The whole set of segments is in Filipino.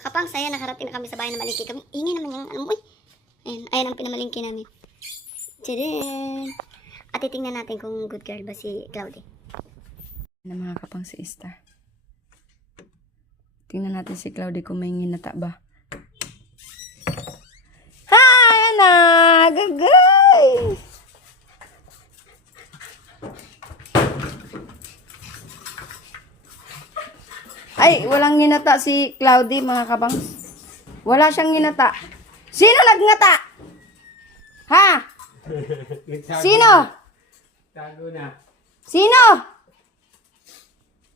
Kapang saya, nakarating na kami sa bahay na malingki kami. Ingay naman yung ano mo. Ayan, ayan ang pinamalingki namin. Tadaan! At titingnan natin kung good girl ba si Claudie. Na mga kapang si Star. Tingnan natin si Claudie kung may nginata ba. Hi, anak! Gagay! Ay, walang nginata si Claudie, mga kapang. Wala siyang nginata. Sino nagngata? Ha? Sino? Tago na. Sino?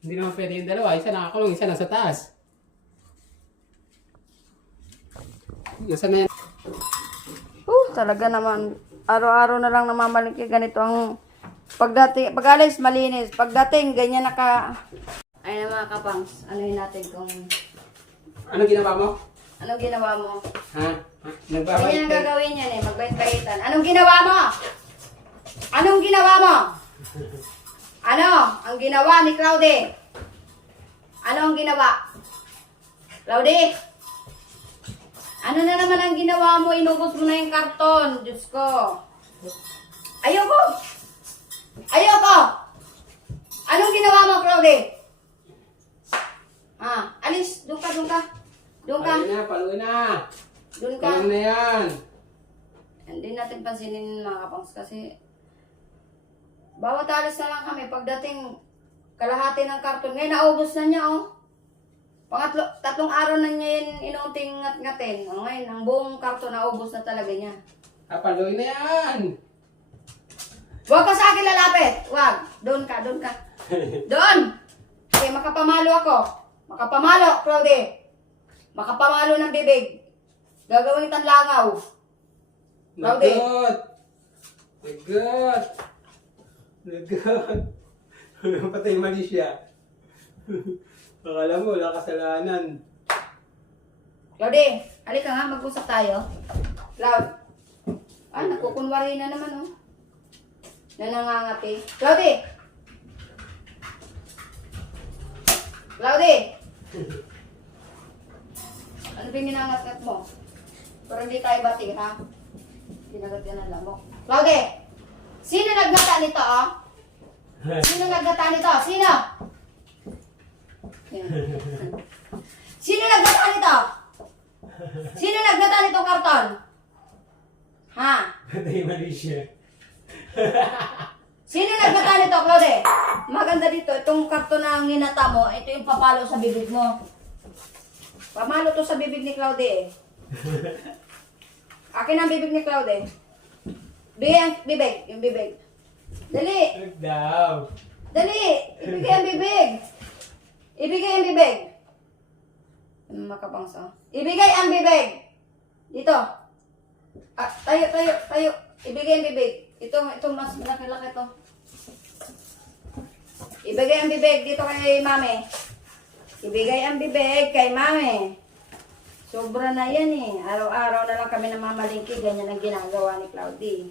Hindi naman pwede yung dalawa. Isa nakakulong, isa nasa taas. Isa na yan. Talaga naman. Araw-araw na lang namamalingki. Ganito ang pagdating, pag-alis malinis. Pagdating, ganyan naka... Ay na mga kapangs, anuhin natin kung... Anong ginawa mo? Anong ginawa mo? Ha? Ganyan ang Nagbabait ka? gagawin yan eh, magbait-baitan. Anong ginawa mo? Anong ginawa mo? Ano? Ang ginawa ni Claudie? Ano ang ginawa? Claudie? Ano na naman ang ginawa mo? Inubos mo na yung karton. Diyos ko. Ayoko! Ayoko! Anong ginawa mo, Claudie? Alis. Doon ka, doon ka. Doon ka. Paluin na. Doon ka. Paluin na yan. Hindi natin pansinin mga kapangs kasi bawat alis na lang kami pagdating kalahati ng karton. Ngayon naubos na niya oh. Tatlong araw na niya yun inuunting ngat-ngatin. Ngayon ang buong karton naubos na talaga niya. Paluin na yan. Huwag ka sa akin lalapit. Huwag. Doon ka, doon ka. Doon! Okay, makapamalo ako. Makapamalo, Claudie. Makapamalo ng bibig. Gagawin kitang langaw. Claudie. Lagot. Lagot. Lagot. Patay mali siya. Akala mo, wala kasalanan. Claudie, halika nga, mag-usap tayo. Claud. Nakukunwari na naman, oh. Nanangangati. Claudie! Claudie! Ano ba yung ninangat-ngat mo? Pero hindi tayo bati, ha? Kinagat yan ang lamok. Claudie! Sino naggata nito, oh? Sino naggata nito? Sino? Yan. Sino naggata nito? Sino naggata nitong karton? Ha? Patay mali siya. Sino naggata nito, Claudie? Maganda dito, itong karton na nginata mo, ito yung papalo sa bibig mo. Pamalo to sa bibig ni Claudie eh. Akin ang bibig ni Claudie. Bigay ang bibig, yung bibig. Dali! Huwag daw. Dali! Ibigay ang bibig! Ibigay ang bibig! Makapangsa. Ibigay ang bibig! Dito. Tayo. Ibigay ang bibig. Ito mas malaki-laki to. Ibigay ang bibig dito kay mami. Ibigay ang bibig kay mami. Sobra na yan eh. Araw-araw na lang kami namamalingki. Ganyan ang ginagawa ni Claudie.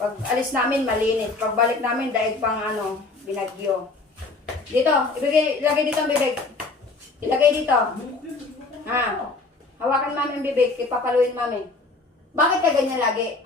Pag alis namin, malinis. Pag balik namin, daig pang binagyo. Dito, ilagay dito ang bibig. Ilagay dito. Ha? Hawakan mami ang bibig. Ipapaluin mami. Bakit ka ganyan lagi?